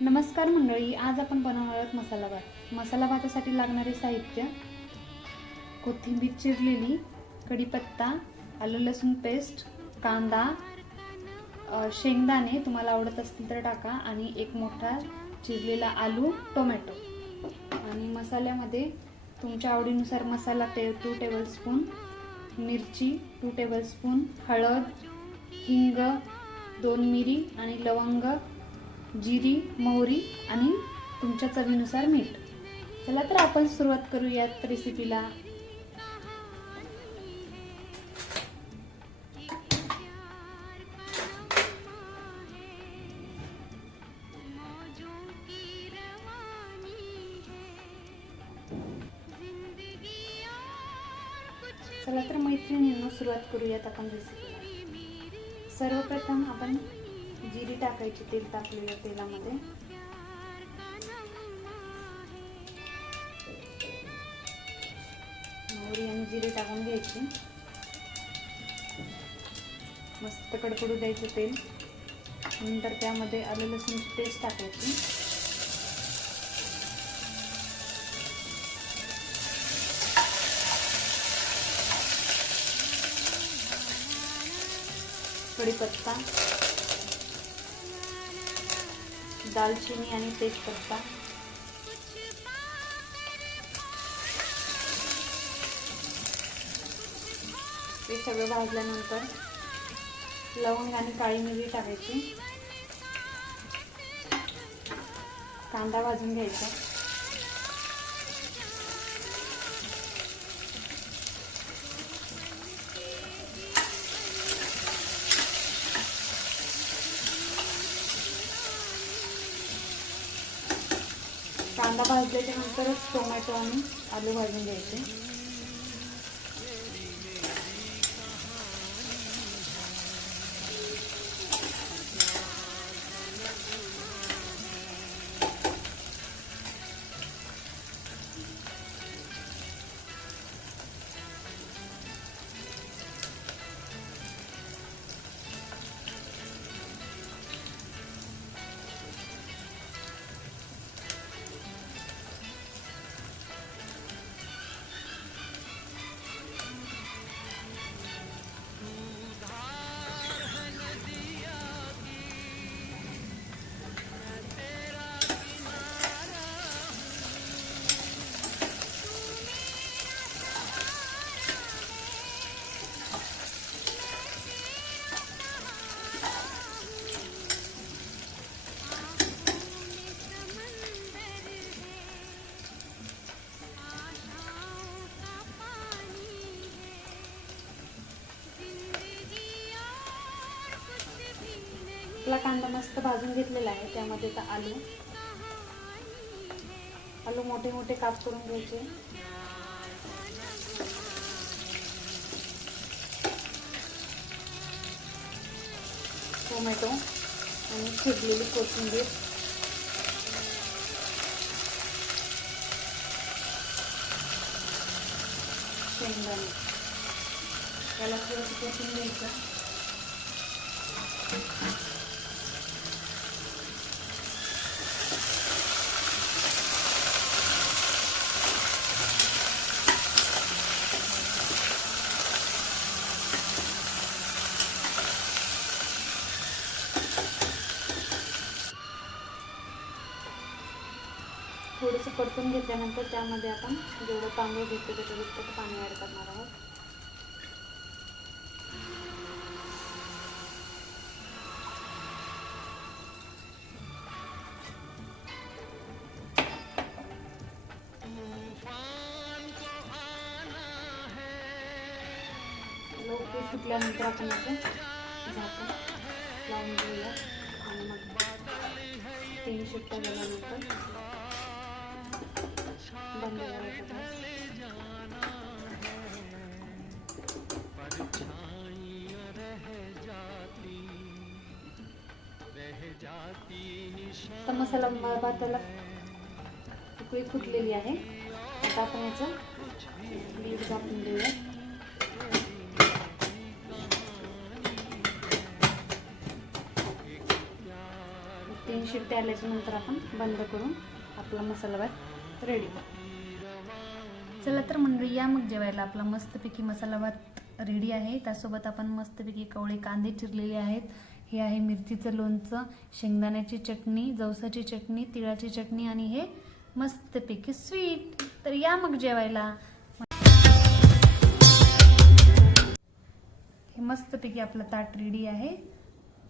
नमस्कार मंडळी, आज आपण बनवणार आहोत मसाला भात. मसाला भातासाठी लागणारे साहित्य: कोथिंबीर चिरलेली, कढीपत्ता, आलं लसूण पेस्ट, कांदा, शेंगदाणे तुम्हाला आवडत असतील तर टाका, आणि एक मोठा चिरलेला आलू, टोमॅटो. आणि मसाल्यामध्ये तुमच्या आवडीनुसार मसाला 2 टेबलस्पून, मिरची 2 टेबलस्पून, हळद, हिंग, 2 मिरी आणि लवंग, जिरी, मोहरी आणि तुमच्या चवीनुसार मीठ. चला तर आपण सुरुवात करूयात रेसिपीला. चला तर मैत्रिणींनो, सुरुवात करूयात आपण रेसिपीला. सर्वप्रथम आपण जिरी टाकायची. तेल टाकलेल्या तेलामध्ये मोहरी आणि जिरे टाकून घ्यायची. मस्त कडकडू द्यायचं तेल. नंतर त्यामध्ये आलं लसूणची पेस्ट टाकायची. कढीपत्ता, दालचिनी आणि तेजपत्ता, हे सगळं भाजल्यानंतर लवंग आणि काळी मिरी टाकायची. कांदा भाजून घ्यायचा. कांदा भाजल्याच्या नंतरच टोमॅटो आणि आलू भाजून घ्यायचे. आपला कांदा मस्त भाजून घेतलेला आहे. त्यामध्ये आता आलू मोठे मोठे काप करून घ्यायचे. टोमॅटो आणि चिरलेली कोथिंबीर, शेंगदाणे याला थोडंसं कोथिंबीर घ्यायचं. थोडंसं परतून घेतल्यानंतर त्यामध्ये आपण जेवढं तांदूळ घेतो त्याच्यात पाणी ॲड करणार आहोत. लवकर सुटल्यानंतर आपण असं झाकण लावून घेऊया आणि मग 3 शिट्ट्या झाल्यानंतर बंद करायचं. तर मसाला भाताला उकळी फुटलेली आहे. आता आपण याचं लीड झाकून देऊया. 3 शिट्ट्या आल्याच्या नंतर आपण बंद करून आपला मसाला भात रेडी. चला तर मंडळी, या मग जेवायला. आपला मस्तपैकी मसाला भात रेडी आहे. त्यासोबत आपण मस्तपैकी कवळे कांदे चिरलेले आहेत. हे आहे मिरचीचं लोणचं, शेंगदाण्याची चटणी, जवसाची चटणी, तिळाची चटणी आणि हे मस्तपैकी स्वीट. तर या मग जेवायला. हे मस्तपैकी आपलं ताट रेडी आहे.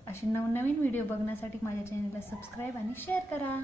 असे नवनवीन व्हिडिओ बघण्यासाठी माझ्या चॅनलला सबस्क्राईब आणि शेअर करा.